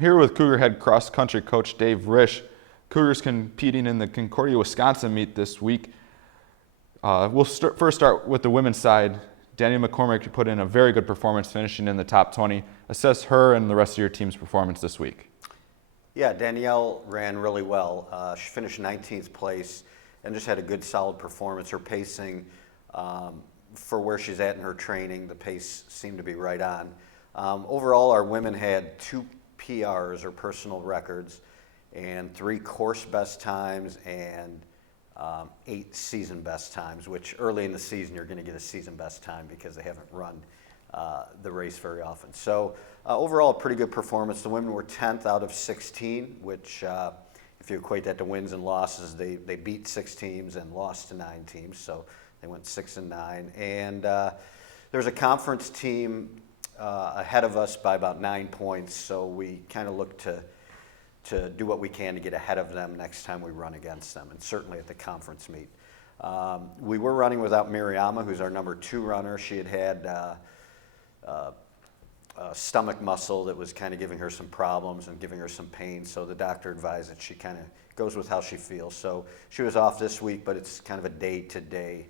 Here with Cougar head cross-country coach Dave Risch. Cougars competing in the Concordia Wisconsin meet this week. We'll first start with the women's side. Danielle McCormick put in a very good performance, finishing in the top 20. Assess her and the rest of your team's performance this week. Yeah, Danielle ran really well. She finished 19th place and just had a good, solid performance. Her pacing, for where she's at in her training, the pace seemed to be right on. Overall, our women had 2 PRs, or personal records, and 3 course best times and 8 season best times, which early in the season you're going to get a season best time because they haven't run the race very often. So overall, a pretty good performance. The women were 10th out of 16, which if you equate that to wins and losses, they beat 6 teams and lost to 9 teams, so they went 6-9. And there's a conference team ahead of us by about 9 points, so we kind of look to do what we can to get ahead of them next time we run against them, and certainly at the conference meet. We were running without Mariama, who's our number 2 runner. She had a stomach muscle that was kind of giving her some problems and giving her some pain, so the doctor advised that she kind of goes with how she feels. So she was off this week, but it's kind of a day-to-day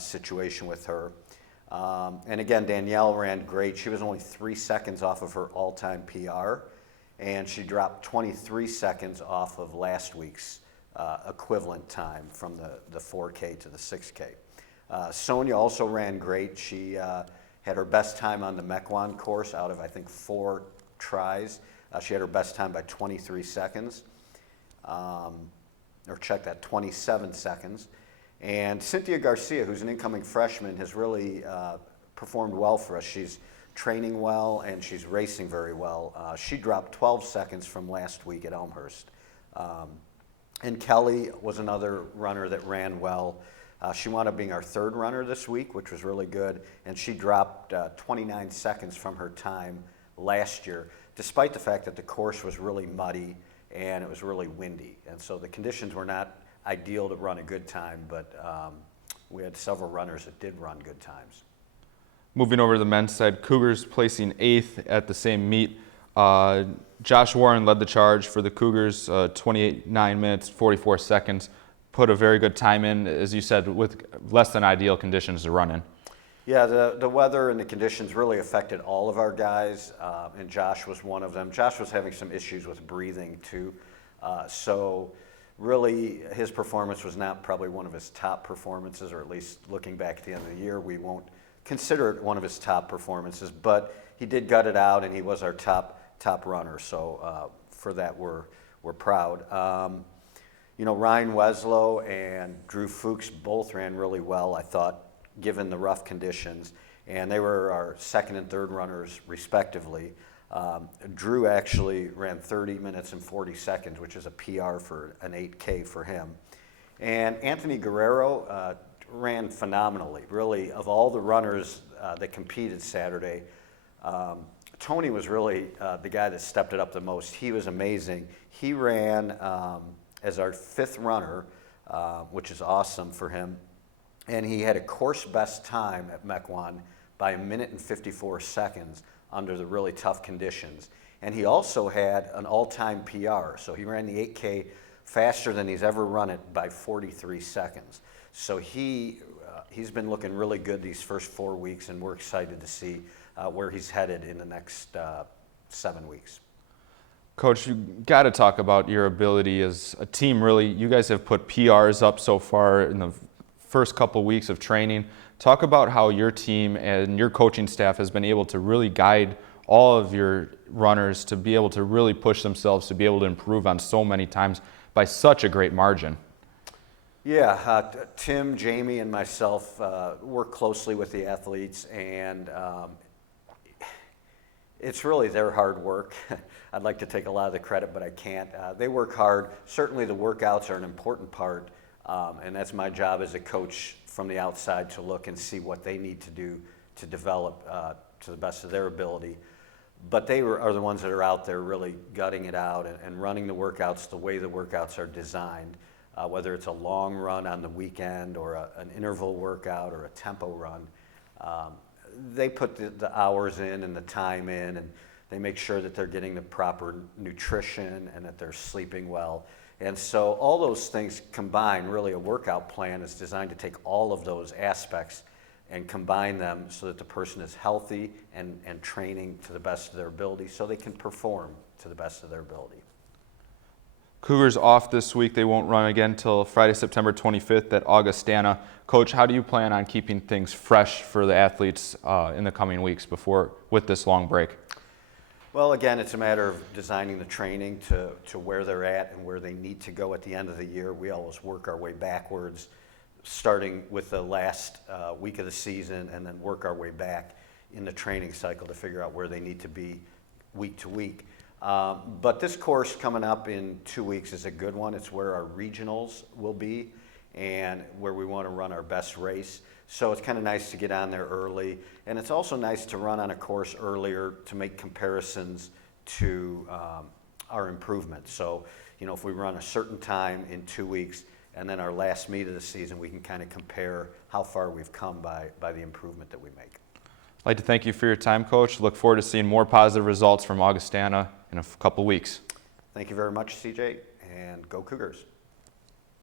situation with her. And again, Danielle ran great. She was only 3 seconds off of her all-time PR, and she dropped 23 seconds off of last week's equivalent time from the 4K to the 6K. Sonia also ran great. She had her best time on the Mequon course out of, I think, 4 tries. She had her best time by 23 seconds, or check that, 27 seconds. And Cynthia Garcia, who's an incoming freshman, has really performed well for us. She's training well and she's racing very well. She dropped 12 seconds from last week at Elmhurst. And Kelly was another runner that ran well. She wound up being our 3rd runner this week, which was really good, and she dropped 29 seconds from her time last year, despite the fact that the course was really muddy and it was really windy. And so the conditions were not ideal to run a good time, but we had several runners that did run good times. Moving over to the men's side, Cougars placing 8th at the same meet. Josh Warren led the charge for the Cougars, 9 minutes, 44 seconds. Put a very good time in, as you said, with less than ideal conditions to run in. Yeah, the weather and the conditions really affected all of our guys, and Josh was one of them. Josh was having some issues with breathing too, so really his performance was not probably one of his top performances, or at least looking back at the end of the year, we won't consider it one of his top performances, but he did gut it out and he was our top runner, so for that we're proud. You know, Ryan Weslow and Drew Fuchs both ran really well, I thought, given the rough conditions, and they were our 2nd and 3rd runners respectively. Drew actually ran 30 minutes and 40 seconds, which is a PR for an 8K for him. And Anthony Guerrero ran phenomenally. Really, of all the runners that competed Saturday, Tony was really the guy that stepped it up the most. He was amazing. He ran as our 5th runner, which is awesome for him. And he had a course best time at Mequon by 1 minute and 54 seconds under the really tough conditions. And he also had an all-time PR. So he ran the 8K faster than he's ever run it by 43 seconds. So he's been looking really good these first 4 weeks, and we're excited to see where he's headed in the next 7 weeks. Coach, you got to talk about your ability as a team. Really, you guys have put PRs up so far in the first couple weeks of training. Talk about how your team and your coaching staff has been able to really guide all of your runners to be able to really push themselves, to be able to improve on so many times by such a great margin. Yeah, Tim, Jamie, and myself work closely with the athletes, and it's really their hard work. I'd like to take a lot of the credit, but I can't. They work hard. Certainly the workouts are an important part, and that's my job as a coach from the outside to look and see what they need to do to develop to the best of their ability. But they are the ones that are out there really gutting it out and running the workouts the way the workouts are designed, whether it's a long run on the weekend or an interval workout or a tempo run. They put the hours in and the time in, and They make sure that they're getting the proper nutrition and that they're sleeping well. And so all those things combined, really a workout plan is designed to take all of those aspects and combine them so that the person is healthy and training to the best of their ability so they can perform to the best of their ability. Cougars off this week. They won't run again until Friday, September 25th at Augustana. Coach, how do you plan on keeping things fresh for the athletes in the coming weeks with this long break? Well, again, it's a matter of designing the training to where they're at and where they need to go at the end of the year. We always work our way backwards, starting with the last week of the season and then work our way back in the training cycle to figure out where they need to be week to week. But this course coming up in 2 weeks is a good one. It's where our regionals will be and where we want to run our best race. So it's kind of nice to get on there early. And it's also nice to run on a course earlier to make comparisons to our improvement. So, if we run a certain time in 2 weeks and then our last meet of the season, we can kind of compare how far we've come by the improvement that we make. I'd like to thank you for your time, Coach. Look forward to seeing more positive results from Augustana in a couple weeks. Thank you very much, CJ, and go Cougars.